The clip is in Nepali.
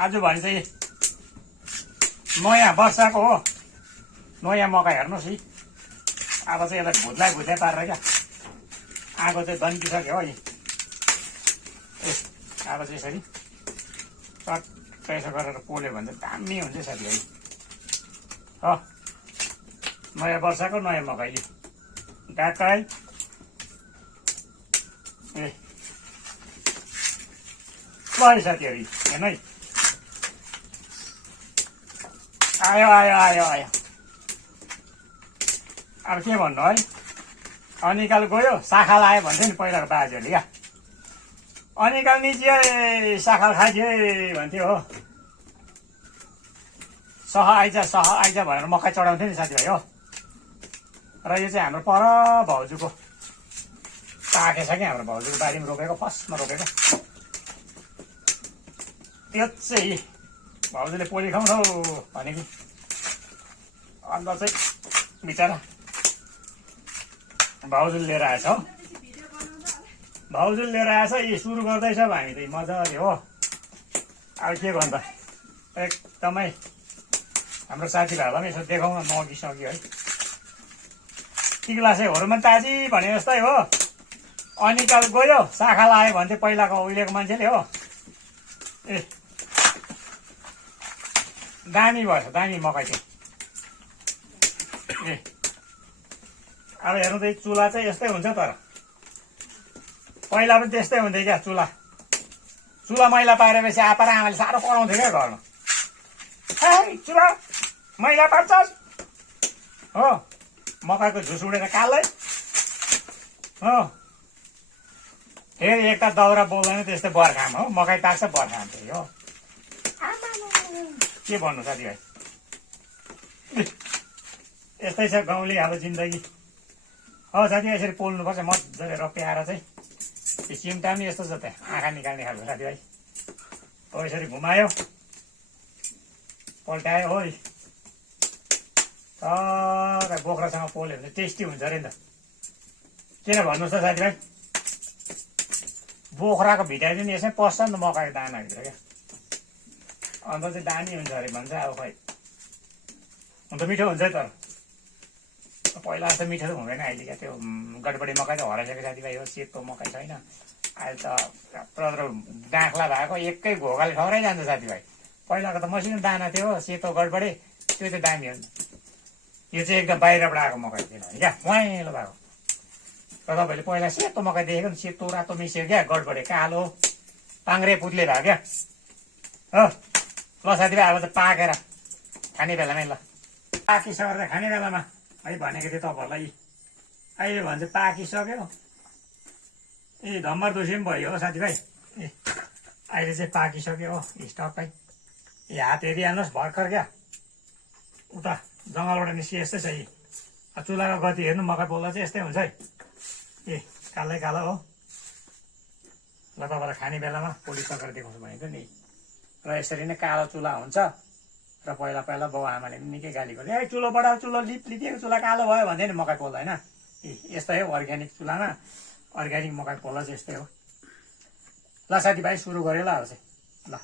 आजभरि चाहिँ नयाँ वर्षको हो, नयाँ मकै हेर्नुहोस् है। अब चाहिँ यसलाई भुत्लाइ पारेर क्या आगो चाहिँ दन्किसक्यो हो। अब चाहिँ यसरी चट्ट यसो गरेर पोल्यो भने चाहिँ दामी हुन्छ साथीभाइ हो। नयाँ वर्षको नयाँ मकै ट्याक्कै ए ल है साथीहरू हेर्नु है। आयो आयो आयो आयो अब के भन्नु है। अनिकाल गयो साखाल आयो भन्थ्यो नि पहिलाको बाजेहरूले क्या। अनिकाल निचिए साखाल खाइदिए भन्थ्यो हो। सह आइज भनेर मकै चढाउँथ्यो नि साथीभाइ हो। र यो चाहिँ हाम्रो पर भाउजूको पाकेछ कि हाम्रो भाउजूको बारीमा रोपेको फर्स्टमा रोपेको त्यो चाहिँ भाउजूले पोली खाउँ हौ भने कि अन्त चाहिँ बिचरा भाउजूले लिएर आएछ हो। भाउजूले लिएर आएछ यी सुरु गर्दैछ हामी त मजाले हो। अब के गर्नु त एकदमै हाम्रो साथीभाइहरूलाई पनि यसो देखाउन नगिसक्यो है। टिक्ला चाहिँ होरुमा ताजी भने जस्तै हो। अनिकाल गयो साखा लायो भन्थ्यो पहिलाको उहिलेको मान्छेले हो। ए दामी भएछ दामी मकै चाहिँ। ए अब हेर्नु त चुला चाहिँ यस्तै हुन्छ तर पहिला पनि त्यस्तै हुन्थ्यो क्या। चुला मैला पारेपछि आप्पा र आमाले साह्रो कराउँथ्यो क्या घरमा। ए चुला मैला पार्छस् हो। मकैको झुस उडेर कालै हो। फेरि एकता दाउरा बोल्दैन त्यस्तै बर्खामा हो। मकै पाक्छ बर्खामा फेरि हो। के भन्नु साथीभाइ यस्तै छ गाउँले अब जिन्दगी हो। साथीभाइ यसरी पोल्नुपर्छ मजाले रप्याएर चाहिँ। यो चिम्टा पनि यस्तो छ त आँखा निकाल्ने खालको साथीभाइ हो। यसरी घुमायो पल्टायो हो। तर बोक्रासँग पोल्यो भने टेस्टी हुन्छ अरे नि त। किन भन्नुहोस् त साथीभाइ बोक्राको भिटामिन यसै पस्छ नि त मकैको दानाभित्र क्या। अन्त चाहिँ दामी हुन्छ अरे भन्छ। अब खै हुन त मिठो हुन्छ है तर पहिला जस्तो मिठो त हुँदैन अहिले क्या। त्यो गडबडी मकै त हराइसक्यो साथीभाइ हो। सेतो मकै छैन अहिले त प्रद्रो डाँख्ला भएको एकै घोगाले ठौरै जान्छ साथीभाइ। पहिलाको त मसिनो दाना थियो सेतो गडबडी त्यो चाहिँ दामी हो नि। यो चाहिँ एकदम बाहिरबाट आएको मकै थिएन क्या पहेँलो भएको। र तपाईँहरूले पहिला सेतो मकै देखेको नि सेतो रातो मिसियो क्या गडबडी कालो पाङ्रे पुत्ले भयो क्या हो। ल साथीभाइ अब चाहिँ पाकेर खाने बेलामै ल पाकिसकेर खाने बेलामा है भनेको थिएँ तपाईँहरूलाई। अहिले भन्छ पाकिसक्यो ए धम्बर दोषी पनि भयो हो साथीभाइ। ए अहिले चाहिँ पाकिसक्यो हो स्टकै। ए हात हेरिहाल्नुहोस् भर्खर क्या उता जङ्गलबाट निस्किए यस्तै छ यी। चुलाको गति हेर्नु मकै पोल्दा चाहिँ यस्तै हुन्छ है। ए कालै कालो हो। ल तपाईँलाई खाने बेलामा पोलिसकेर देखाउँछु भनेको नि। र यसरी नै कालो चुला हुन्छ। र पहिला पहिला बाउ आमाले पनि निकै गाली गर्यो ए चुलो बढाऊ चुलो लिपिएको चुला कालो भयो भन्थ्यो नि मकै पोल्दा होइन। ए यस्तै हो अर्ग्यानिक चुलामा अर्ग्यानिक मकै पोल्दा चाहिँ यस्तै हो। ल साथीभाइ सुरु गऱ्यो ल अब चाहिँ ल।